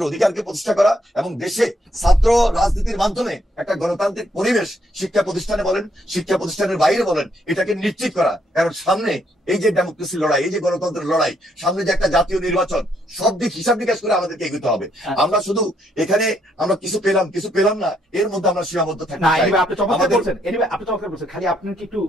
অধিকারকে প্রতিষ্ঠা করা এবং দেশে ছাত্র রাজনীতির মাধ্যমে একটা গণতান্ত্রিক পরিবেশ শিক্ষা প্রতিষ্ঠানে বলেন, শিক্ষা প্রতিষ্ঠানের বাইরে বলেন, এটাকে নিশ্চিত করা। কারণ সামনে এই যে ডেমোক্রেসির লড়াই, এই যে গণতন্ত্রের লড়াই, সামনে যে একটা জাতীয় নির্বাচন, সব দিক হিসাব নিকাশ করে আমাদেরকে এগোতে হবে। আমরা শুধু এখানে আমরা কিছু পেলাম না, এর মধ্যে আমরা সীমাবদ্ধ থাকতে চাই না। আপনি চমৎকার বলছেন, খালি আপনার কি একটু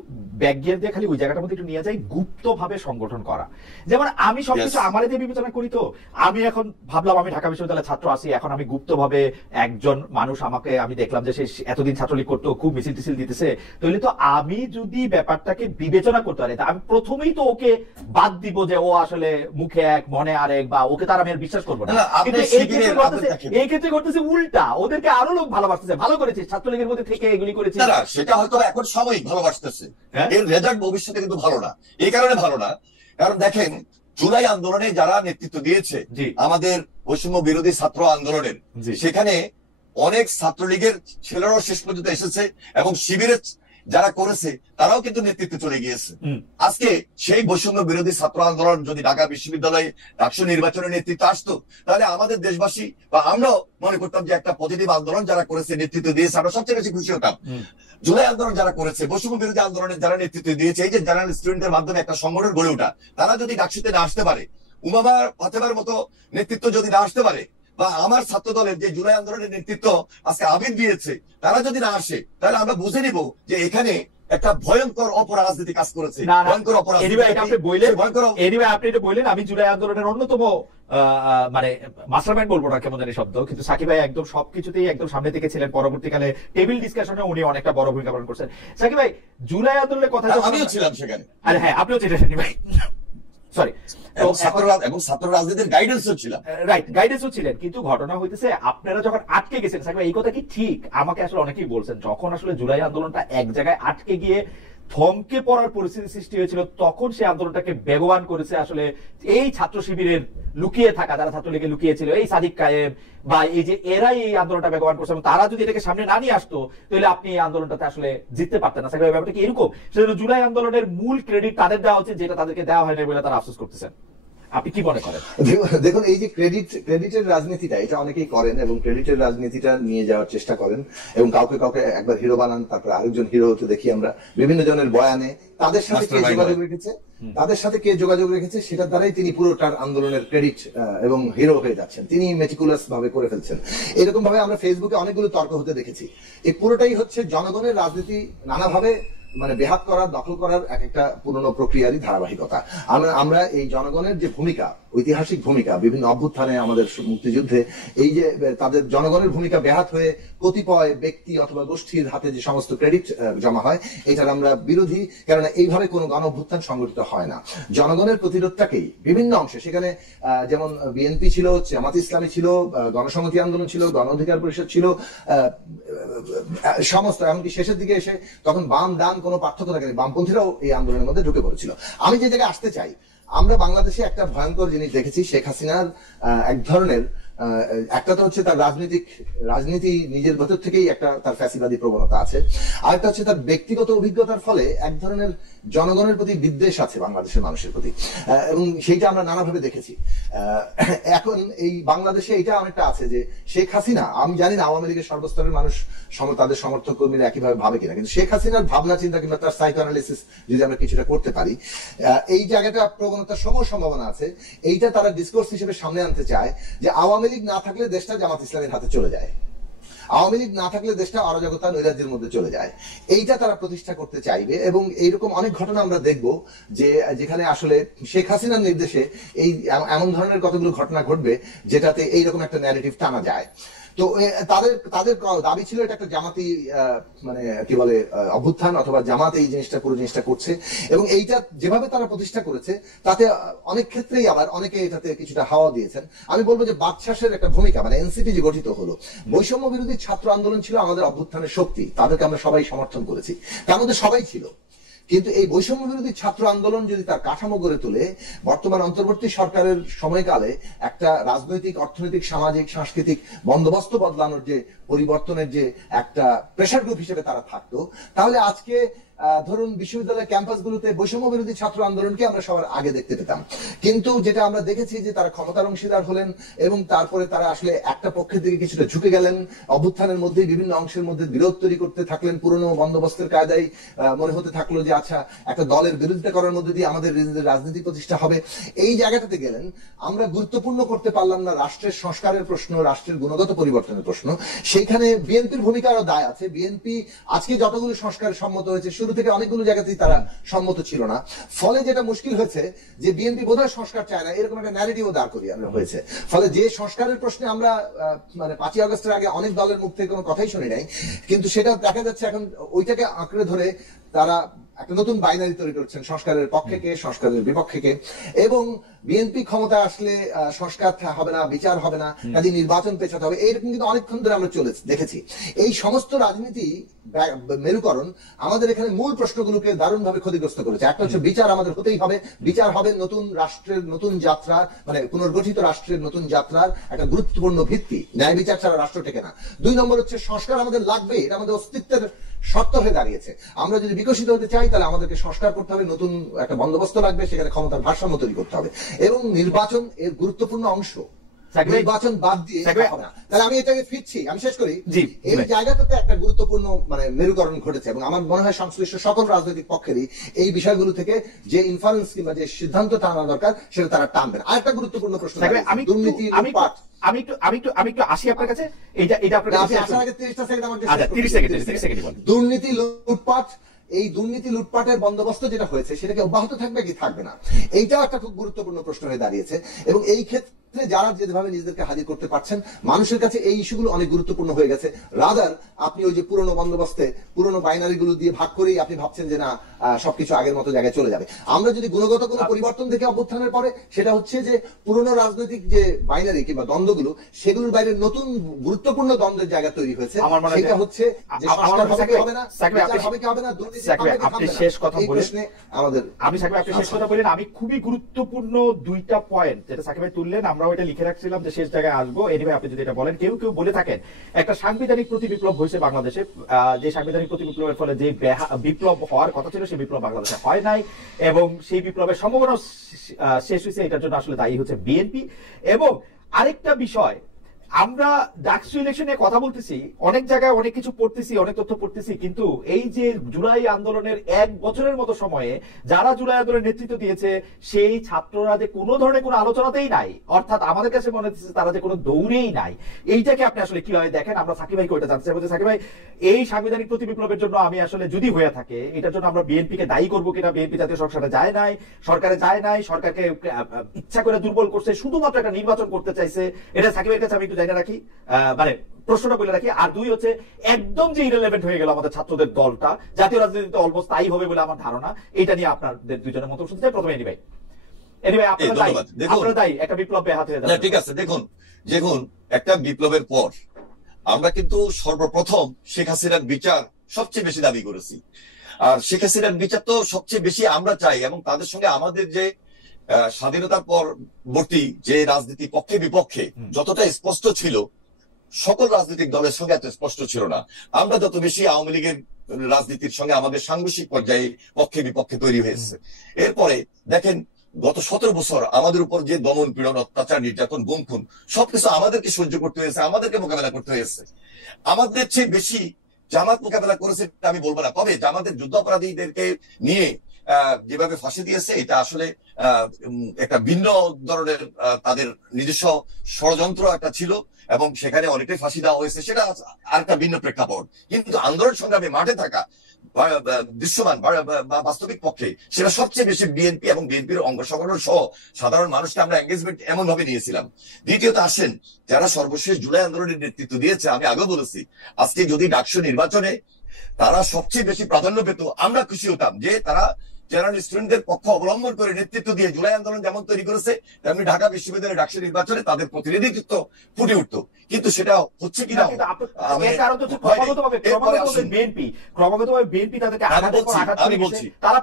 ব্যাকগ্রাউন্ড দিয়ে খালি ওই জায়গাটার মধ্যে একটু নিয়ে যাই, গুপ্ত ভাবে সংগঠন করা। যেমন আমি সবকিছু আমার দিয়ে বিবেচনা করি, তো আমি এখন ভাবলাম আমি ঢাকা বিশ্ববিদ্যালয়ের ছাত্র আছি, এখন আমি গুপ্ত ভাবে একজন মানুষ আমাকে আমি দেখলাম যে সে এতদিন ছাত্রলীগ করতো, খুব মিছিল টিছিল দিতেছে, তাহলে তো আমি যদি ব্যাপারটাকে বিবেচনা করতে পারি, আমি প্রথমেই তো ওকে বাদ দিব যে ও আসলে মুখে এক মনে আরেক, বা ওকে তার আমি আর বিশ্বাস করবো না। কিন্তু এই ক্ষেত্রে করতেছে উল্টা, ওদেরকে আরো লোক ভালোবাসতেছে, ভালো করেছে ছাত্রলীগের মধ্যে থেকে এগুলি করেছে, সেটা হয়তো এখন সবাই ভালোবাসতেছে, এর রেজাল্ট ভবিষ্যতে কিন্তু ভালো না। এই কারণে ভালো না, কারণ দেখেন জুলাই আন্দোলনে যারা নেতৃত্ব দিয়েছে আমাদের বৈষম্য বিরোধী ছাত্র আন্দোলনের, সেখানে অনেক ছাত্রলীগের ছেলেরাও শেষ পর্যন্ত এসেছে এবং শিবিরের যারা করেছে তারাও কিন্তু নেতৃত্বে চলে গিয়েছে। আজকে সেই বৈষম্য বিরোধী ছাত্র আন্দোলন যদি ঢাকা বিশ্ববিদ্যালয়ে ডাকসু নির্বাচনের নেতৃত্ব আসতো, তাহলে আমাদের দেশবাসী বা আমরাও মনে করতাম যে একটা পজিটিভ আন্দোলন যারা করেছে, নেতৃত্ব দিয়েছে, আমরা সবচেয়ে বেশি খুশি হতাম। জুলাই আন্দোলন যারা করেছে, বৈষম্য বিরোধী আন্দোলনের যারা নেতৃত্ব দিয়েছে, এই যে জেনারেল স্টুডেন্টের মাধ্যমে একটা সংগঠন গড়ে ওঠা, তারা যদি ডাকসুতে না আসতে পারে, উমামা ফাতেমার মতো নেতৃত্ব যদি না আসতে পারে, বা আমার ছাত্র দলের যে জুলাই আন্দোলনের নেতৃত্ব আজকে আবিদ দিয়েছে, তারা যদি না আসে, তাহলে আমরা বুঝে নিব যে এখানে একটা ভয়ঙ্কর অপরাজনীতি কাজ করেছে। ভয়ঙ্কর অপরাজনীতি। আপনি এটা বললেন, আমি জুলাই আন্দোলনের অন্যতম মানে মাস্টারমাইন্ড বলবো না, কেমন জানি শব্দ, কিন্তু সাকিব ভাই একদম সবকিছুতেই একদম সামনে থেকে ছিলেন। পরবর্তীকালে টেবিল ডিসকাশনে উনি অনেকটা বড় ভূমিকা পালন করছেন। সাকিব ভাই, জুলাই আন্দোলনের কথা আমিও ছিলাম সেখানে। আরে হ্যাঁ, আপনিও ছিলেন ভাই, সরি, এবং ছাত্র রাজনীতির গাইডেন্সও ছিলাম, রাইট, গাইডেন্সও ছিলেন। কিন্তু ঘটনা হইতেছে আপনারা যখন আটকে গেছেন, এই কথা কি ঠিক? আমাকে আসলে অনেকেই বলছেন যখন আসলে জুলাই আন্দোলনটা এক জায়গায় আটকে গিয়ে থমকে পড়ার পরিস্থিতি সৃষ্টি হয়েছিল, তখন সে আন্দোলনটাকে বেগবান করেছে আসলে এই ছাত্র শিবিরের লুকিয়ে থাকা, যারা ছাত্রলীগে লুকিয়েছিল, এই সাদিক কায়েম বা এই যে এরাই এই আন্দোলনটা বেগবান করছে, এবং তারা যদি এটাকে সামনে না নিয়ে আসতো, তাহলে আপনি এই আন্দোলনটাতে আসলে জিততে পারতেন না। ব্যাপারটা কি এরকম? সেজন্য জুলাই আন্দোলনের মূল ক্রেডিট তাদের দেওয়া হচ্ছে, যেটা তাদেরকে দেওয়া হয়নি বলে তারা আফসোস করতেছেন। আপনি কি মনে করেন? দেখুন, এই যে ক্রেডিটের রাজনীতিটা, এটা অনেকেই করেন এবং ক্রেডিটের রাজনীতিটা নিয়ে যাওয়ার চেষ্টা করেন, এবং কাউকে একবার হিরো বানান, তারপরে আরেকজন হিরো হতে দেখি আমরা বিভিন্ন জনের বয়ানে। তাদের সাথে কে যোগাযোগ রেখেছে সেটার দ্বারাই তিনি পুরোটার আন্দোলনের ক্রেডিট এবং হিরো হয়ে যাচ্ছেন, তিনি মেটিকুলাস ভাবে করে ফেলছেন। এরকম ভাবে আমরা ফেসবুকে অনেকগুলো তর্ক হতে দেখেছি। এই পুরোটাই হচ্ছে জনগণের রাজনীতি নানাভাবে মানে বেহাত করার, দখল করার এক একটা পুরনো প্রক্রিয়ারই ধারাবাহিকতা। আমরা এই জনগণের যে ভূমিকা, ঐতিহাসিক ভূমিকা, বিভিন্ন অভ্যুত্থানে, আমাদের মুক্তিযুদ্ধে, এই যে তাদের জনগণের ভূমিকা ব্যাহত হয়ে কতিপয় ব্যক্তি অথবা গোষ্ঠীর হাতে যে সমস্ত ক্রেডিট জমা হয়, এটার আমরা বিরোধী। কেননা এইভাবে কোনো গণ অভ্যুত্থান সংগঠিত হয় না। জনগণের প্রতিরোধটাকেই বিভিন্ন অংশে, সেখানে যেমন বিএনপি ছিল, জামাত ইসলামী ছিল, গণসংহতি আন্দোলন ছিল, গণ অধিকার পরিষদ ছিল, সমস্ত, এমনকি শেষের দিকে এসে তখন বাম ডান কোনো পার্থক্য থাকেনি, বামপন্থীরাও এই আন্দোলনের মধ্যে ঢুকে পড়েছিল। আমি যে জায়গায় আসতে চাই, আমরা বাংলাদেশে একটা ভয়ঙ্কর জিনিস দেখেছি। শেখ হাসিনার এক ধরনের একটা তো হচ্ছে তার রাজনীতি নিজের ভেতর থেকেই একটা তার ফ্যাসিবাদী প্রবণতা আছে, আর একটা হচ্ছে তার ব্যক্তিগত অভিজ্ঞতার ফলে এক ধরনের জনগণের প্রতি বিদ্বেষ আছে বাংলাদেশের মানুষের প্রতি, এবং সেইটা আমরা নানাভাবে দেখেছি। এখন এই বাংলাদেশে এটা অনেকটা আছে যে শেখ হাসিনা, আমি জানি না আওয়ামী লীগের সর্বস্তরের মানুষ তাদের সমর্থক কর্মীরা একইভাবে ভাবে কিনা, কিন্তু শেখ হাসিনার ভাবনা চিন্তা কিংবা তার সাইকো অ্যানালিসিস যদি আমরা কিছুটা করতে পারি, এই জায়গাটা প্রবণতার সম্ভাবনা আছে। এইটা তারা ডিসকোর্স হিসেবে সামনে আনতে চায় যে আওয়ামী লীগ না থাকলে দেশটা জামাত ইসলামের হাতে চলে যায়, আওয়ামী লীগ না থাকলে দেশটা অরাজকতা নৈরাজ্যের মধ্যে চলে যায়। এইটা তারা প্রতিষ্ঠা করতে চাইবে, এবং এইরকম অনেক ঘটনা আমরা দেখব যে যেখানে আসলে শেখ হাসিনার নির্দেশে এই এমন ধরনের কতগুলো ঘটনা ঘটবে যেটাতে এইরকম একটা ন্যারেটিভ টানা যায়। তো তাদের দাবি ছিল এটা একটা জামাতি মানে কি বলে অভ্যুত্থান, অথবা জামাত এই জিনিসটা পুরো জিনিসটা করছে, এবং এইটা যেভাবে তারা প্রতিষ্ঠা করেছে তাতে অনেক ক্ষেত্রেই আবার অনেকে এটাতে কিছুটা হাওয়া দিয়েছেন। আমি বলবো যে বাদশাহের একটা ভূমিকা, মানে এনসিপি যে গঠিত হলো, বৈষম্য বিরোধী ছাত্র আন্দোলন ছিল আমাদের অভ্যুত্থানের শক্তি, তাদেরকে আমরা সবাই সমর্থন করেছি, তার মধ্যে সবাই ছিল। কিন্তু এই বৈষম্য বিরোধী ছাত্র আন্দোলন যদি তার কাঠামো গড়ে তোলে, বর্তমান অন্তর্বর্তী সরকারের সময়কালে একটা রাজনৈতিক, অর্থনৈতিক, সামাজিক, সাংস্কৃতিক বন্দোবস্ত বদলানোর যে পরিবর্তনের যে একটা প্রেসার গ্রুপ হিসেবে তারা থাকতো, তাহলে আজকে ধরুন বিশ্ববিদ্যালয়ের ক্যাম্পাসগুলোতে বৈষম্য বিরোধী ছাত্র আন্দোলনকে আমরা সবার আগে দেখতে পেতাম, কিন্তু যেটা আমরা দেখেছি যে তারা ক্ষমতার অংশীদার হলেন এবং তারপরে তারা আসলে একটা পক্ষের দিকে কিছুটা ঝুঁকে গেলেন, অভ্যুত্থানের মধ্যে বিভিন্ন অংশের মধ্যে বিরোধ তৈরি করতে থাকলেন, পুরনো বন্দোবস্তের কায়দায় মনে হতে থাকলো যে আচ্ছা একটা দলের বিরোধিতা করার মধ্যে দিয়ে আমাদের রাজনীতি প্রতিষ্ঠা হবে। এই জায়গাটাতে গেলেন, আমরা গুরুত্বপূর্ণ করতে পারলাম না রাষ্ট্রের সংস্কারের প্রশ্ন, রাষ্ট্রের গুণগত পরিবর্তনের প্রশ্ন। সেইখানে বিএনপির ভূমিকারও দায় আছে। বিএনপি আজকে যতগুলো সংস্কার সম্মত হয়েছে, শুরু থেকে অনেকগুলো জায়গাতেই তারা সম্মত ছিল না। ফলে যেটা মুশকিল হয়েছে যে বিএনপি বোধহয় সংস্কার চায় না, এরকম একটা ন্যারেটিভও দাঁড় করিয়ে হয়েছে। ফলে যে সংস্কারের প্রশ্নে আমরা মানে 5ই আগস্টের আগে অনেক দলের মুখ থেকে কোনো কথাই শুনি নাই, কিন্তু সেটা দেখা যাচ্ছে এখন ওইটাকে আঁকড়ে ধরে তারা একটা নতুন বাইনারি তৈরি করছেন, সংস্কারের পক্ষে কে, সংস্কারের বিপক্ষে কে। এবং বিএনপি ক্ষমতা আসলে সংস্কার হবে না, বিচার হবে না, কাজে নির্বাচন পেছাতে হবে, এইরকম কিন্তু অনেকক্ষণ ধরে আমরা দেখেছি। এই সমস্ত রাজনীতি মেরুকরণ আমাদের এখানে মূল প্রশ্নগুলোকে দারুণভাবে ক্ষতিগ্রস্ত করেছে। একটা হচ্ছে বিচার আমাদের হতেই হবে, বিচার হবে নতুন রাষ্ট্রের নতুন যাত্রা, মানে পুনর্গঠিত রাষ্ট্রের নতুন যাত্রার একটা গুরুত্বপূর্ণ ভিত্তি। ন্যায় বিচার ছাড়া রাষ্ট্র টেকে না। 2 নম্বর হচ্ছে সংস্কার আমাদের লাগবে, এটা আমাদের অস্তিত্বের শর্ত হয়ে দাঁড়িয়েছে। আমরা যদি বিকশিত হতে চাই তাহলে আমাদেরকে সংস্কার করতে হবে, নতুন একটা বন্দোবস্ত লাগবে, সেখানে ক্ষমতার ভারসাম্য তৈরি করতে হবে এবং নির্বাচন এর গুরুত্বপূর্ণ অংশ। নির্বাচন বাদ দিয়ে হবে না। তাহলে আমি এটাকে ফিরছি, আমি শেষ করি। এই জায়গাটাতে একটা গুরুত্বপূর্ণ মানে মেরুকরণ ঘটেছে এবং আমার মনে হয় সংশ্লিষ্ট সকল রাজনৈতিক পক্ষেরই এই বিষয়গুলো থেকে যে ইনফারেন্স কিংবা যে সিদ্ধান্ত টানা দরকার সেটা তারা টানবেন। আর একটা গুরুত্বপূর্ণ প্রশ্ন, দুর্নীতি, লুটপাট। আমি একটু আসি আপনার কাছে, এটা আপনার কাছে আসার আগে 30টা সেকেন্ড আমাকে, আচ্ছা 30 সেকেন্ড বলেন। দুর্নীতি, লুটপাট, এই দুর্নীতি লুটপাটের বন্দোবস্ত যেটা হয়েছে সেটাকে অব্যাহত থাকবে কি থাকবে না, এইটাও একটা খুব গুরুত্বপূর্ণ প্রশ্ন হয়ে দাঁড়িয়েছে। এবং এই ক্ষেত্রে যারা যেভাবে নিজেদেরকে হাজির করতে পারছেন, মানুষের কাছে এই ইস্যুগুলো অনেক গুরুত্বপূর্ণ হয়ে গেছে। রাদার আপনি ওই যে পুরনো বন্দোবস্তে পুরনো বাইনারি গুলো দিয়ে ভাগ করেই আপনি ভাবছেন যে না সবকিছু আগের মতো জায়গায় চলে যাবে। আমরা যদি গুণগত কোনো পরিবর্তন দেখে অভ্যুত্থানের পরে, সেটা হচ্ছে যে পুরনো রাজনৈতিক যে বাইনারি কিংবা দ্বন্দ্বগুলো, সেগুলোর বাইরে নতুন গুরুত্বপূর্ণ দ্বন্দ্বের জায়গা তৈরি হয়েছে। সেটা হচ্ছে যে সংস্কার হবে কি হবে না, বিচার হবে কি হবে না, দুর্নীতি হবে কি হবে না। শেষ কথা বলে আমাদের আপনি শেষ কথা বলেন। আমি খুবই গুরুত্বপূর্ণ 2টা পয়েন্ট যেটা সাকিব ভাই তুললেন, আমরা ওইটা লিখে রাখছিলাম যে শেষ জায়গায় আসবো। এনিওয়ে আপনি যদি এটা বলেন, কেউ কেউ বলে থাকেন একটা সাংবিধানিক প্রতি বিপ্লব হয়েছে বাংলাদেশে, যে সাংবিধানিক প্রতি বিপ্লবের ফলে যে বিপ্লব হওয়ার কথা ছিল সেই বিপ্লব বাংলাদেশে হয় নাই এবং সেই বিপ্লবের সম্ভাবনা শেষ হয়েছে। এটার জন্য আসলে দায়ী হচ্ছে বিএনপি। এবং আরেকটা বিষয়, আমরা ডাকসু ইলেকশনে কথা বলতেছি, অনেক জায়গায় অনেক কিছু পড়তেছি, অনেক তথ্য পড়তেছি, কিন্তু এই যে জুলাই আন্দোলনের 1 বছরের মতো সময়ে যারা জুলাই আন্দোলনের নেতৃত্ব দিয়েছে সেই ছাত্ররা যে কোনো ধরনের কোনো আলোচনাতেই নাই, অর্থাৎ আমাদের কাছে মনে হচ্ছে তারা যে কোনো দৌড়েই নাই। এইটাকে আপনি আসলে কিভাবে দেখেন? আমরা সাকিব ভাইকে ওইটা জানতে চাইবো যে সাকিব ভাই, এই সাংবিধানিক প্রতি বিপ্লবের জন্য আমি আসলে যদি হয়ে থাকে, এটার জন্য আমরা বিএনপিকে দায়ী করবো কিনা? বিএনপি জাতীয় সংসদে যায় নাই, সরকারে যায় নাই, সরকারকে ইচ্ছা করে দুর্বল করছে, শুধুমাত্র একটা নির্বাচন করতে চাইছে। এটা সাকিবের কাছে আমি একটু জানিয়ে রাখি, মানে প্রশ্নটা বলে রাখি। আর 2 হচ্ছে একদম যে ইরেলেভেন্ট হয়ে গেল আমাদের ছাত্রদের দলটা, জাতীয় রাজনীতিতে অলমোস্ট তাই হবে বলে আমার ধারণা। এটা নিয়ে আপনাদের দুজনের মত শুনতে চাই। প্রথমে এনিওয়ে আপনারা দায়ী একটা বিপ্লব ব্যাহত হয়ে যাবে। ঠিক আছে, দেখুন একটা বিপ্লবের পর আমরা কিন্তু সর্বপ্রথম শেখ হাসিনার বিচার সবচেয়ে বেশি দাবি করেছি। আর শেখ হাসিনার বিচার তো সবচেয়ে বেশি আমরা চাই, এবং তাদের সঙ্গে আমাদের যে স্বাধীনতার পরবর্তী যে রাজনীতি পক্ষে বিপক্ষে যতটা স্পষ্ট ছিল, সকল রাজনৈতিক দলের সঙ্গে এত স্পষ্ট ছিল না। আমরা যত বেশি আওয়ামী লীগের রাজনীতির সঙ্গে আমাদের সাংঘর্ষিক পর্যায়ে পক্ষে বিপক্ষে তৈরি হয়েছে। এরপরে দেখেন গত 17 বছর আমাদের উপর যে দমন পীড়ন, অত্যাচার, নির্যাতন, গুম খুন সবকিছু আমাদেরকে সহ্য করতে হয়েছে, আমাদেরকে মোকাবেলা করতে হয়েছে। আমাদের চেয়ে বেশি জামাত মোকাবেলা করেছে আমি বলবো না, তবে জামাতের যুদ্ধ অপরাধীদেরকে নিয়ে যেভাবে ফাঁসি দিয়েছে এটা আসলে একটা ভিন্ন ধরনের তাদের নিজস্ব ষড়যন্ত্র একটা ছিল এবং সেখানে অনেকটাই ফাঁসি দেওয়া হয়েছে, সেটা আরেকটা ভিন্ন প্রেক্ষাপট। কিন্তু আন্দোলন সংগ্রামে মাঠে থাকা দৃশ্যমান বাস্তবিক পক্ষে সেটা সবচেয়ে বেশি বিএনপি এবং বিএনপির অঙ্গ সংগঠন সহ সাধারণ মানুষকে আমরা এঙ্গেজমেন্ট এমন ভাবে নিয়েছিলাম। দ্বিতীয়ত আসেন যারা সর্বশেষ জুলাই আন্দোলনের নেতৃত্ব দিয়েছে, আমি আগে বলেছি আজকে যদি ডাকসু নির্বাচনে তারা সবচেয়ে বেশি প্রাধান্য পেত, আমরা খুশি হতাম যে তারা জেনারেল স্টুডেন্টদের পক্ষ অবলম্বন করে নেতৃত্ব দিয়ে জুলাই আন্দোলন যেমন তৈরি করেছে, তেমনি ঢাকা বিশ্ববিদ্যালয়ের ডাকসু নির্বাচনে তাদের প্রতিনিধিত্ব ফুটে উঠত। কিন্তু সেটা হচ্ছে কিনা ক্রমাগতভাবে বিএনপি তাদেরকে আমি বলছি তারা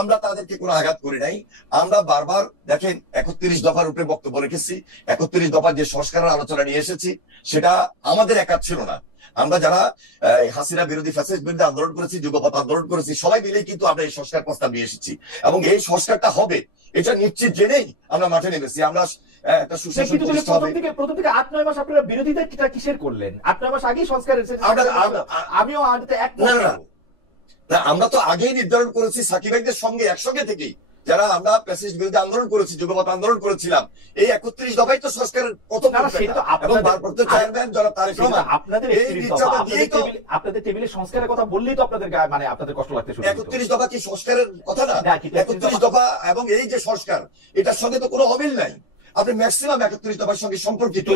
আমরা তাদেরকে কোনো আঘাত করি নাই। আমরা বারবার দেখেন 31 দফার উপরে বক্তব্য রেখেছি। 31 দফার যে সংস্কারের আলোচনা নিয়ে এসেছি সেটা আমাদের একা ছিল না। আমরা যারা হাসিনা বিরোধী ফ্যাসিস্ট বিরুদ্ধে আন্দোলন করেছি, যুগপৎ আন্দোলন করেছি, সবাই মিলে কিন্তু আমরা এই সংস্কার প্রস্তাব নিয়ে এসেছি এবং এই সংস্কারটা হবে এটা নিশ্চিত জেনেই আমরা মাঠে নেমেছি। আমরা একটা সুশাসন প্রতিষ্ঠা হবে। প্রথম থেকে 8-9 মাস আপনারা বিরোধিতা কিসের করলেন? 8-9 মাস আগেই সংস্কার আমিও আমরা তো আগেই নির্ধারণ করেছি সাকিব ভাইদের সঙ্গে একসঙ্গে থেকেই, যারা আমরা ফ্যাসিস্ট বিরোধী আন্দোলন করেছি, যুগপৎ আন্দোলন করেছিলাম, এই 31 দফাই তো সংস্কারের প্রথম এবং ভারপ্রাপ্ত চেয়ারম্যান যারা তারেক রহমান আপনাদের টেবিলে সংস্কারের কথা বললেই তো আপনাদের মানে আপনাদের কষ্ট লাগতে শুরু। 31 দফা কি সংস্কারের কথা না? 31 দফা এবং এই যে সংস্কার এটার সঙ্গে তো কোনো অমিল নাই। আপনি ম্যাক্সিমাম 31 দফার সঙ্গে সম্পর্কিত।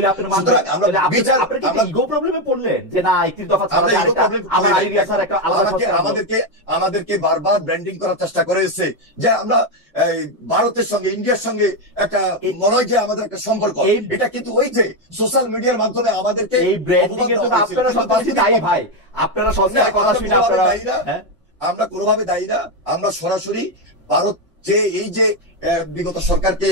আমাদেরকে বারবার ব্র্যান্ডিং করার চেষ্টা করেছে যে আমরা ভারতের সঙ্গে, ইন্ডিয়ার সঙ্গে একটা মনে হয় যে আমাদের একটা সম্পর্ক, এটা কিন্তু ওই যে সোশ্যাল মিডিয়ার মাধ্যমে আমাদেরকে আমরা কোনোভাবে দায়ী না। আমরা সরাসরি ভারত যে এই যে বিগত সরকারকে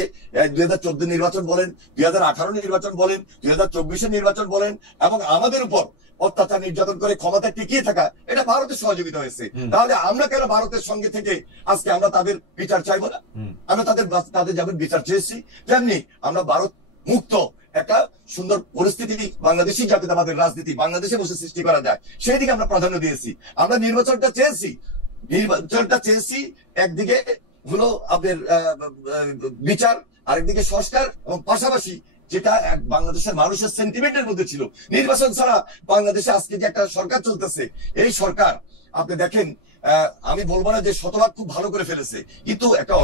2014 নির্বাচন বলেন, 2018 নির্বাচন বলেন, 2024 নির্বাচন বলেন এবং আমাদের উপর অত্যাচার নির্যাতন করে ক্ষমতা টিকিয়ে থাকা, এটা ভারতের সহযোগিতা হয়েছে। তাহলে আমরা কেন ভারতের সঙ্গে থেকে আজকে আমরা তাদের বিচার চাইবো না? আমরা তাদের যেমন বিচার চেয়েছি, তেমনি আমরা ভারত মুক্ত একটা সুন্দর পরিস্থিতি, বাংলাদেশি জাতীয়তাবাদের রাজনীতি বাংলাদেশে বসে সৃষ্টি করা যায়, সেই দিকে আমরা প্রাধান্য দিয়েছি। আমরা নির্বাচনটা চেয়েছি একদিকে হলো আপনার বিচার, আরেকদিকে সংস্কার এবং পাশাপাশি যেটা বাংলাদেশের মানুষের সেন্টিমেন্টের মধ্যে ছিল, নির্বাচন ছাড়া বাংলাদেশে আজকে যে একটা সরকার চলতেছে, এই সরকার আপনি দেখেন, আমি বলবো না যে শতভাগ খুব ভালো করে ফেলেছে, কিন্তু একটা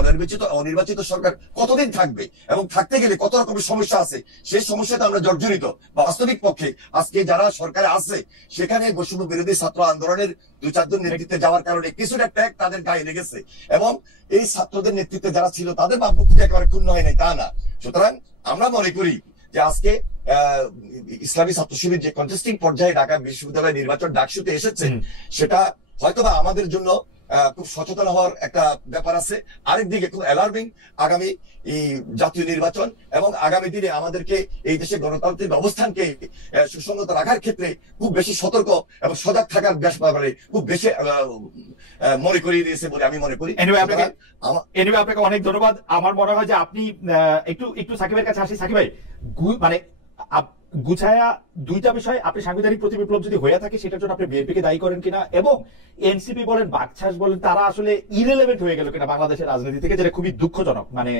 অনির্বাচিত সরকার কতদিন থাকবে এবং থাকতে গেলে কত রকমের সমস্যা আছে, সেই সমস্যাতে আমরা জর্জরিত। বাস্তবিক পক্ষে আজকে যারা সরকারে আছে সেখানে বৈষম্য বিরোধী ছাত্র আন্দোলনের 2-4 জন নেতৃত্বে যাওয়ার কারণে কিছুটা ট্যাগ তাদের গায়ে লেগেছে এবং এই ছাত্রদের নেতৃত্বে যারা ছিল তাদের ভাবমূর্তি একেবারে ক্ষুণ্ণ হয় নাই তা না। সুতরাং আমরা মনে করি যে আজকে ইসলামী ছাত্র শিবির যে কন্টেস্টিং পর্যায়ে ঢাকা বিশ্ববিদ্যালয় নির্বাচন ডাকসুতে এসেছে, সেটা হয়তোবা আমাদের জন্য খুব সচেতন হওয়ার একটা ব্যাপার আছে। আরেকদিকে খুব অ্যালার্মিং আগামী জাতীয় নির্বাচন এবং আগামী দিনে আমাদেরকে এই দেশে গণতান্ত্রিক অবস্থানকে সুসংগত রাখার ক্ষেত্রে খুব বেশি সতর্ক এবং সজাগ থাকার ব্যাপারে খুব বেশি মনে করিয়ে দিয়েছে বলে আমি মনে করি। আপনাকে অনেক ধন্যবাদ। আমার মনে হয় যে আপনি একটু সাকিবের কাছে আসি। সাকিব ভাই, মানে গুছায়া দুইটা বিষয়, আপনি সাংবিধানিক প্রতিবিপ্লব যদি হয়ে থাকে সেটার জন্য আপনি বিএনপিকে দায়ী করেন কিনা, এবং এনসিপি বলেন, বাকছাস বলেন, তারা আসলে ইরেলেভেন্ট হয়ে গেল কিনা বাংলাদেশের রাজনীতি থেকে, যেটা খুবই দুঃখজনক। মানে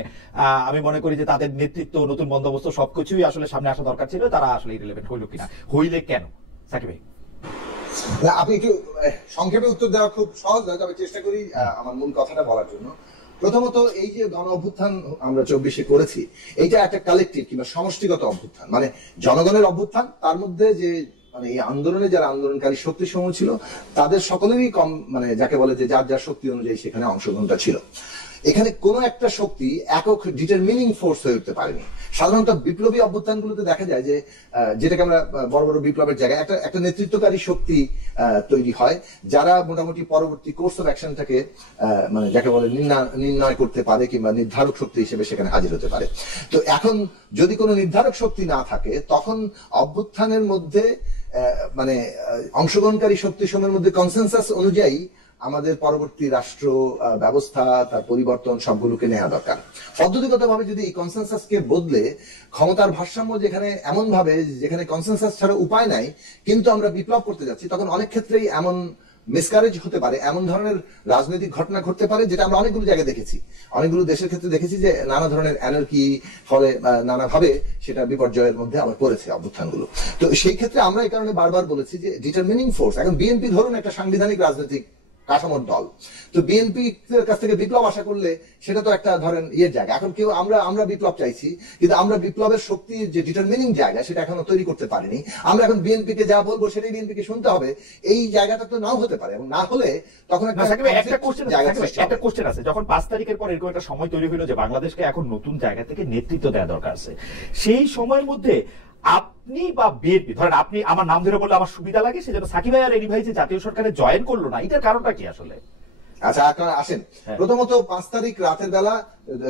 আমি মনে করি যে তাদের নেতৃত্ব, নতুন বন্দোবস্ত সবকিছুই আসলে সামনে আসা দরকার ছিল, তারা আসলে ইরেলেভেন্ট হইল কিনা, হইলে কেন? সাকিব ভাই, আপনি একটু সংক্ষেপে উত্তর দেওয়া খুব সহজ নয়, তবে চেষ্টা করি আমার মূল কথাটা বলার জন্য। প্রথমত, এই যে গণ অভ্যুত্থান আমরা 24-এ করেছি, এইটা একটা কালেকটিভ কিংবা সমষ্টিগত অভ্যুত্থান, মানে জনগণের অভ্যুত্থান। তার মধ্যে যে মানে এই আন্দোলনে যারা আন্দোলনকারী শক্তি সমূহ ছিল তাদের সকলেরই কম, মানে যাকে বলে যে যার যার শক্তি অনুযায়ী সেখানে অংশগ্রহণটা ছিল। এখানে কোন একটা শক্তি একক ডিটারমিনিং ফোর্স হয়ে উঠতে পারেনি। সাধারণত বিপ্লবী অভ্যুত্থানগুলোতে দেখা যায় যে যেটাকে আমরা বড় বড় বিপ্লবের জায়গায় একটা নেতৃত্বকারী শক্তি তৈরি হয়, যারা মোটামুটি পরবর্তী কোর্স অফ অ্যাকশনটাকে মানে যাকে বলে নির্ণয় করতে পারে কিংবা নির্ধারক শক্তি হিসেবে সেখানে হাজির হতে পারে। তো এখন যদি কোনো নির্ধারক শক্তি না থাকে, তখন অভ্যুত্থানের মধ্যে মানে অংশগ্রহণকারী শক্তি সমূহের মধ্যে কনসেনসাস অনুযায়ী আমাদের পরবর্তী রাষ্ট্র ব্যবস্থা, তার পরিবর্তন সবগুলোকে নেওয়া দরকার। পদ্ধতিগতভাবে যদি এই কনসেনসাসকে বদলে ক্ষমতার ভারসাম্য যেখানে এমন ভাবে যেখানে কনসেনসাস ছাড়া উপায় নাই কিন্তু আমরা বিপ্লব করতে যাচ্ছি, তখন অনেক ক্ষেত্রেই এমন মিসক্যারেজ হতে পারে, এমন ধরনের রাজনৈতিক ঘটনা ঘটতে পারে, যেটা আমরা অনেকগুলো জায়গায় দেখেছি, অনেকগুলো দেশের ক্ষেত্রে দেখেছি যে নানা ধরনের অ্যানার্কি ফলে নানাভাবে সেটা বিপর্যয়ের মধ্যে আবার পড়েছে অভ্যুত্থানগুলো। তো সেই ক্ষেত্রে আমরা এই কারণে বারবার বলেছি যে ডিটারমিনিং ফোর্স, এখন বিএনপি ধরুন একটা সাংবিধানিক রাজনৈতিক কাঠামোর দল, তো বিএনপি কাছ থেকে বিপ্লব আশা করলে সেটা তো একটা ধরেন ইয়ের জায়গা। এখন কেউ আমরা বিপ্লব চাইছি, কিন্তু আমরা বিপ্লবের শক্তির যে ডিটারমিনিং জায়গা সেটা এখনো তৈরি করতে পারিনি। আমরা এখন বিএনপিকে যা বলবো সেটাই বিএনপিকে শুনতে হবে, এই জায়গাটা তো নাও হতে পারে, এবং না হলে তখন একটা কোশ্চেন আছে। যখন 5 তারিখের পর এরকম একটা সময় তৈরি হলো যে বাংলাদেশকে এখন নতুন জায়গা থেকে নেতৃত্ব দেওয়া দরকার আছে, সেই সময়ের মধ্যে আপনি বা বিএনপি, ধরেন আপনি আমার নাম ধরে বললে আমার সুবিধা লাগে, সেজন্য সাকিব ভাই আর এনি ভাই যে জাতীয় সরকারে জয়েন করলো না, এটার কারণটা কি আসলে? আচ্ছা, আপনারা আসেন। প্রথমত 5 তারিখ রাতের বেলা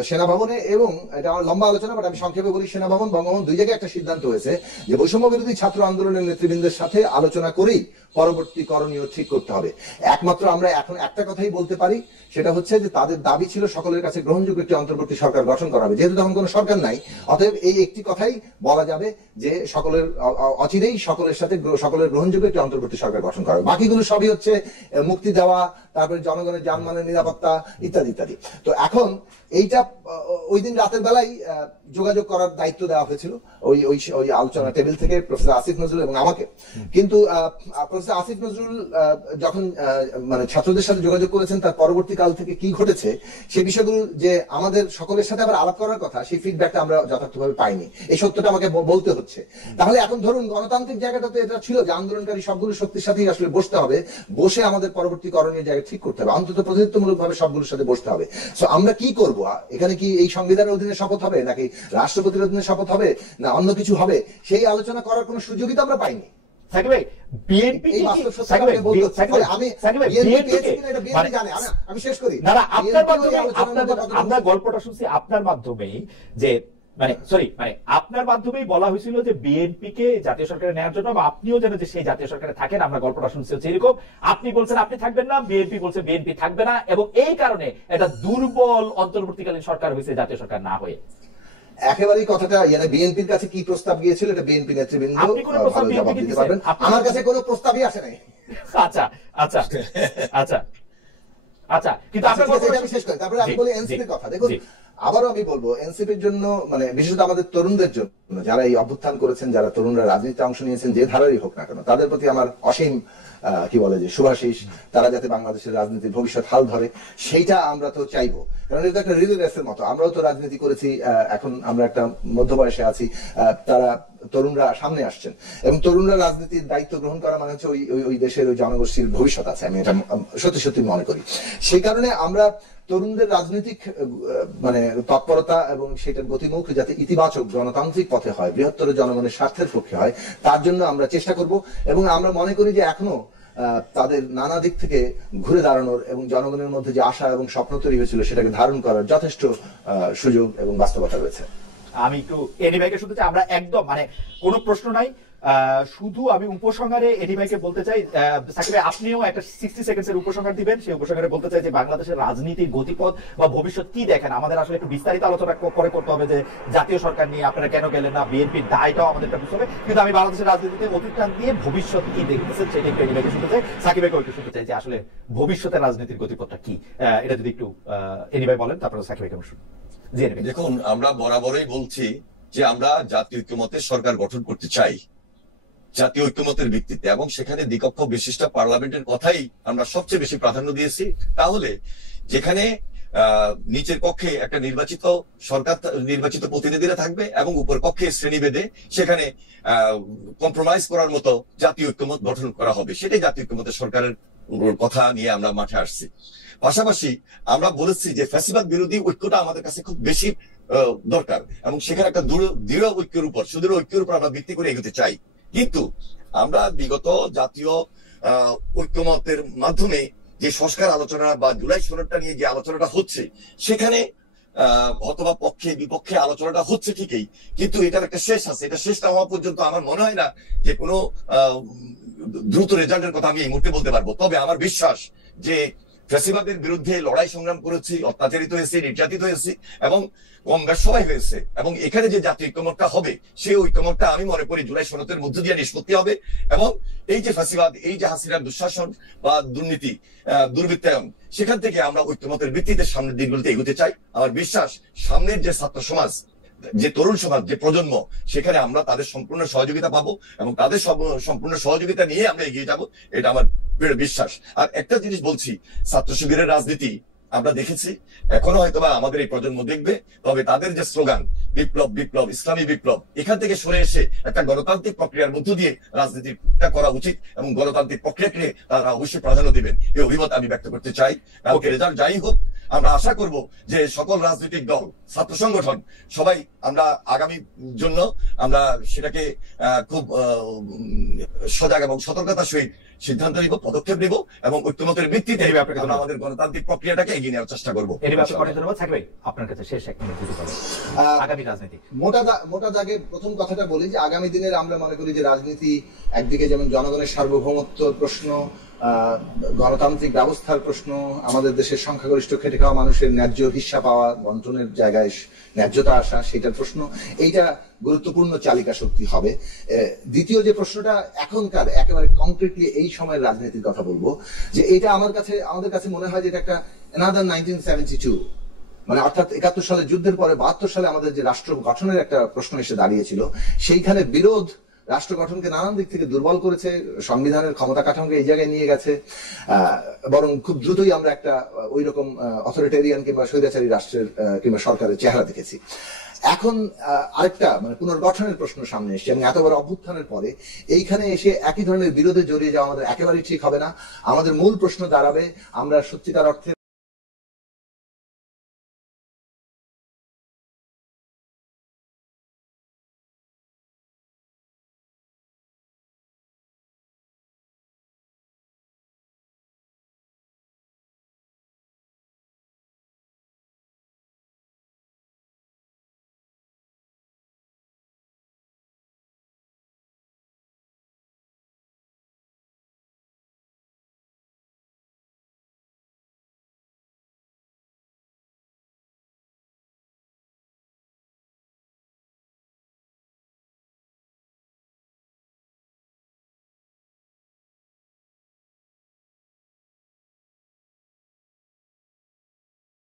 সেনাভবনে, এবং এটা আমার লম্বা আলোচনা, বাট আমি সংক্ষেপে বলি, সেনাভবন বঙ্গভবন দুই জায়গায় একটা সিদ্ধান্ত হয়েছে যে বৈষম্য বিরোধী ছাত্র আন্দোলনের নেতৃবৃন্দের সাথে আলোচনা করেই পরবর্তী করণীয় ঠিক করতে হবে। একমাত্র আমরা এখন একটা কথাই বলতে পারি, সেটা হচ্ছে যে তাদের দাবি ছিল সকলের কাছে গ্রহণযোগ্য একটি অন্তর্বর্তী সরকার গঠন করা হবে। যেহেতু তখন কোনো সরকার নাই, অতএব এই একটি কথাই বলা যাবে যে সকলের অচিরেই সকলের সাথে সকলের গ্রহণযোগ্য একটি অন্তর্বর্তী সরকার গঠন করা হবে। বাকিগুলো সবই হচ্ছে মুক্তি দেওয়া, তারপরে জনগণের জানমালের নিরাপত্তা ইত্যাদি ইত্যাদি। তো এখন এইটা ওই দিন রাতের বেলায় যোগাযোগ করার দায়িত্ব দেওয়া হয়েছিল ওই ওই ওই আলোচনা টেবিল থেকে প্রফেসর আসিফ নজরুল এবং আমাকে। কিন্তু প্রফেসর আসিফ নজরুল যখন মানে ছাত্রদের সাথে যোগাযোগ করেছেন, তার পরবর্তী কাল থেকে কি ঘটেছে সেই বিষয়গুলো যে আমাদের সকলের সাথে আবার আলাপ করার কথা, সেই ফিডব্যাকটা আমরা যথার্থভাবে পাইনি। এই সত্যটা আমাকে বলতে হচ্ছে। তাহলে এখন ধরুন গণতান্ত্রিক জায়গাটা তো এটা ছিল যে আন্দোলনকারী সবগুলো শক্তির সাথেই আসলে বসতে হবে, বসে আমাদের পরবর্তী করণীয় জায়গা ঠিক করতে হবে, অন্তত প্রতিনিধিত্বমূলক ভাবে সবগুলোর সাথে বসতে হবে। সো আমরা কি করব এখানে? কি এই সংবিধানের অধীনে শপথ হবে, নাকি রাষ্ট্রপতির অধীনে শপথ হবে, না অন্য কিছু হবে? সেই আলোচনা করার কোনো সুযোগই তো আমরা পাইনি। আমি শেষ করি। আপনার গল্পটা শুনছি আপনার মাধ্যমেই, যে আপনার মাধ্যমেই বলা হয়েছিল যে বিএনপি কে জাতীয় সরকারে নেওয়ার জন্য, আপনিও যেন যে সেই জাতীয় সরকারে থাকেন। আমরা গল্পটা শুনছি হচ্ছে এরকম, আপনি বলছেন আপনি থাকবেন না, বিএনপি বলছে বিএনপি থাকবে না, এবং এই কারণে এটা দুর্বল অন্তর্বর্তীকালীন সরকার হয়েছে জাতীয় সরকার না হয়ে। একেবারেই কথাটা বিএনপির কাছে কি প্রস্তাব গিয়েছিল এটা বিএনপি নেতৃবৃন্দ জবাব দিতে পারবেন। আমার কাছে কোনো প্রস্তাবই আসে নাই। আচ্ছা আচ্ছা আচ্ছা আচ্ছা, কিন্তু আমি শেষ করি, তারপরে আমি বলি এনসিপির কথা। দেখুন, আবারও আমি বলবো, এনসিপির জন্য মানে বিশেষত আমাদের তরুণদের জন্য, যারা এই অভ্যুত্থান করেছেন, যারা তরুণরা রাজনীতিতে অংশ নিয়েছেন, যে ধারারই হোক না কেন, তাদের প্রতি আমার অসীম কি বলে যে শুভাশিস। তারা যাতে বাংলাদেশের রাজনীতির ভবিষ্যৎ হাল ধরে, সেইটা আমরা তো চাইবো, কারণ এটা একটা রিলে রেসের মতো। আমরাও তো রাজনীতি করেছি, এখন আমরা একটা মধ্য বয়সে আছি, তারা তরুণরা সামনে আসছেন, এবং তরুণরা রাজনীতির দায়িত্ব গ্রহণ করা মানে হচ্ছে ওই দেশের ওই জনগোষ্ঠীর ভবিষ্যৎ আছে, আমি এটা সত্যি সত্যি মনে করি। সেই কারণে আমরা তরুণদের রাজনৈতিক মানে তৎপরতা এবং সেটার গতিমুখ যাতে ইতিবাচক গণতান্ত্রিক পথে হয়, বৃহত্তর জনগণের স্বার্থের পক্ষে হয়, তার জন্য আমরা চেষ্টা করব। এবং আমরা মনে করি যে এখনো তাদের নানা দিক থেকে ঘুরে দাঁড়ানোর এবং জনগণের মধ্যে যে আশা এবং স্বপ্ন তৈরি হয়েছিল সেটাকে ধারণ করার যথেষ্ট সুযোগ এবং বাস্তবতা রয়েছে। আমি একটু এনি ভাইকে শুনতে চাই। আমরা একদম মানে কোনো প্রশ্ন নাই, শুধু আমি উপসংহারে এনি ভাইকে বলতে চাই, সাকিব ভাই আপনিও একটা 60 সেকেন্ডের উপসংহার দিবেন। সেই উপসংহারে বলতে চাই যে বাংলাদেশের রাজনীতির গতিপথ বা ভবিষ্যৎ কি দেখেন। আমাদের আসলে একটু বিস্তারিত আলোচনা পরে করতে হবে যে জাতীয় সরকার নিয়ে আপনারা কেন গেলেন না, বিএনপির দায়টাও আমাদের বুঝতে হবে, কিন্তু আমি বাংলাদেশের রাজনীতিতে অতিক্রান দিয়ে ভবিষ্যৎ কি দেখতেছেন সেটা একটু এনি ভাইকে শুনতে চাই। সাকিব ভাইকে একটু শুনতে চাই যে আসলে ভবিষ্যতের রাজনীতির গতিপথটা কি, এটা যদি একটু এনি ভাই বলেন, তারপরে সাকিব ভাইকে শুনুন। দেখুন, আমরা বরাবরই বলছি যে আমরা জাতীয় ঐক্যমত্যের সরকার গঠন করতে চাই জাতীয় ঐক্যমতের ভিত্তিতে, এবং সেখানে দ্বিকক্ষ বিশিষ্ট পার্লামেন্টের কথাই আমরা সবচেয়ে বেশি প্রাধান্য দিয়েছি। তাহলে যেখানে নিচের কক্ষে একটা নির্বাচিত সরকার, নির্বাচিত প্রতিনিধিরা থাকবে, এবং উপর কক্ষে শ্রেণীভেদে সেখানে কম্প্রোমাইজ করার মতো জাতীয় ঐক্যমত গঠন করা হবে, সেটাই জাতীয় ঐক্যমতের সরকারের কথা নিয়ে আমরা মাঠে আসছি। পাশাপাশি আমরা বলেছি যে ফ্যাসিবাদ বিরোধী ঐক্যটা আমাদের কাছে খুব বেশি দরকার, এবং সেখানে একটা দৃঢ় ঐক্যের উপর, সুদৃঢ় ঐক্যের উপর আমরা ভিত্তি করে এগোতে চাই। কিন্তু আমরা বিগত জাতীয় ঐক্যমতের মাধ্যমে যে সংস্কার আলোচনা বা জুলাই সনদটা নিয়ে যে আলোচনাটা হচ্ছে, সেখানে অথবা পক্ষে বিপক্ষে আলোচনাটা হচ্ছে ঠিকই, কিন্তু এটার একটা শেষ আছে। এটা শেষ না হওয়া পর্যন্ত আমার মনে হয় না যে কোনো দ্রুত রেজাল্টের কথা আমি এই মুহূর্তে বলতে পারবো। তবে আমার বিশ্বাস যে ফ্যাসিবাদের বিরুদ্ধে লড়াই সংগ্রাম করেছি, অত্যাচারিত হয়েছি, নির্যাতিত হয়েছি, এবং কম বেশ সবাই হয়েছে, এবং এখানে যে জাতীয় ঐক্যমতটা হবে, সেই ঐক্যমতটা আমি মনে করি জুলাই সনদের মধ্য দিয়ে নিষ্পত্তি হবে, এবং এই যে ফ্যাসিবাদ, এই যে হাসিনার দুঃশাসন বা দুর্নীতি, দুর্বৃত্তায়ন, সেখান থেকে আমরা ঐক্যমতের ভিত্তিতে সামনের দিনগুলোতে এগোতে চাই। আমার বিশ্বাস সামনের যে ছাত্র সমাজ, যে তরুণ সমাজ, যে প্রজন্ম, সেখানে আমরা তাদের সম্পূর্ণ সহযোগিতা পাবো, এবং তাদের সম্পূর্ণ সহযোগিতা নিয়ে আমরা এগিয়ে যাব, এটা আমার বিশ্বাস। আর একটা জিনিস বলছি, ছাত্র শিবিরের রাজনীতি আমরা দেখেছি, এখনো হয়তোবা আমাদের এই প্রজন্ম দেখবে, তবে তাদের যে স্লোগান বিপ্লব বিপ্লব ইসলামী বিপ্লব, এখান থেকে সরে এসে একটা গণতান্ত্রিক প্রক্রিয়ার মধ্য দিয়ে রাজনীতিটা করা উচিত, এবং গণতান্ত্রিক প্রক্রিয়াকে তারা অবশ্যই প্রাধান্য দিবেন, এই অভিমত আমি ব্যক্ত করতে চাই। কালকে রেজাল্ট যাই হোক, আমরা আশা করব যে সকল রাজনৈতিক দল, ছাত্র সংগঠন সবাই আমরা আগামীর জন্য আমরা সেটাকে খুব সজাগ এবং সতর্কতার সহিত সিদ্ধান্ত নিব, পদক্ষেপ নিব এবং ঐক্যমতের ভিত্তিতে আমরা আমাদের গণতান্ত্রিক প্রক্রিয়াটাকে এগিয়ে নেওয়ার চেষ্টা করবো। আপনার কাছে শেষ এক মিনিট আগামী রাজনীতি মোটা দাগে প্রথম কথাটা বলি যে আগামী দিনের আমরা মনে করি যে রাজনীতি একদিকে যেমন জনগণের সার্বভৌমত্বর প্রশ্ন, গণতান্ত্রিক ব্যবস্থার প্রশ্ন, আমাদের দেশের সংখ্যাগরিষ্ঠ খেটে খাওয়া মানুষের ন্যায্য হিস্সা পাওয়া, বন্টনের জায়গায় ন্যায্যতা আসা, সেটার প্রশ্ন, এইটা গুরুত্বপূর্ণ চালিকা শক্তি হবে। দ্বিতীয় যে প্রশ্নটা এখনকার একেবারে কংক্রিটলি এই সময়ের রাজনীতির কথা বলবো, যে এটা আমাদের কাছে মনে হয় যে এটা একটা another 1972, মানে অর্থাৎ 71 সালে যুদ্ধের পরে 72 সালে আমাদের যে রাষ্ট্র গঠনের একটা প্রশ্ন এসে দাঁড়িয়েছিল, সেইখানে বিরোধ রাষ্ট্র গঠনকে নানান দিক থেকে দুর্বল করেছে, সংবিধানের ক্ষমতা কাঠামোকে এই জায়গায় নিয়ে গেছে, বরং খুব দ্রুতই আমরা একটা ওই রকম অথরিটেরিয়ান কিংবা স্বৈরাচারী রাষ্ট্রের কিংবা সরকারের চেহারা দেখেছি। এখন আরেকটা মানে পুনর্গঠনের প্রশ্ন সামনে এসছে এবং এত বড় অভ্যুত্থানের পরে এইখানে এসে একই ধরনের বিরোধে জড়িয়ে যাওয়া আমাদের একেবারেই ঠিক হবে না। আমাদের মূল প্রশ্ন দাঁড়াবে আমরা সত্যিকার অর্থে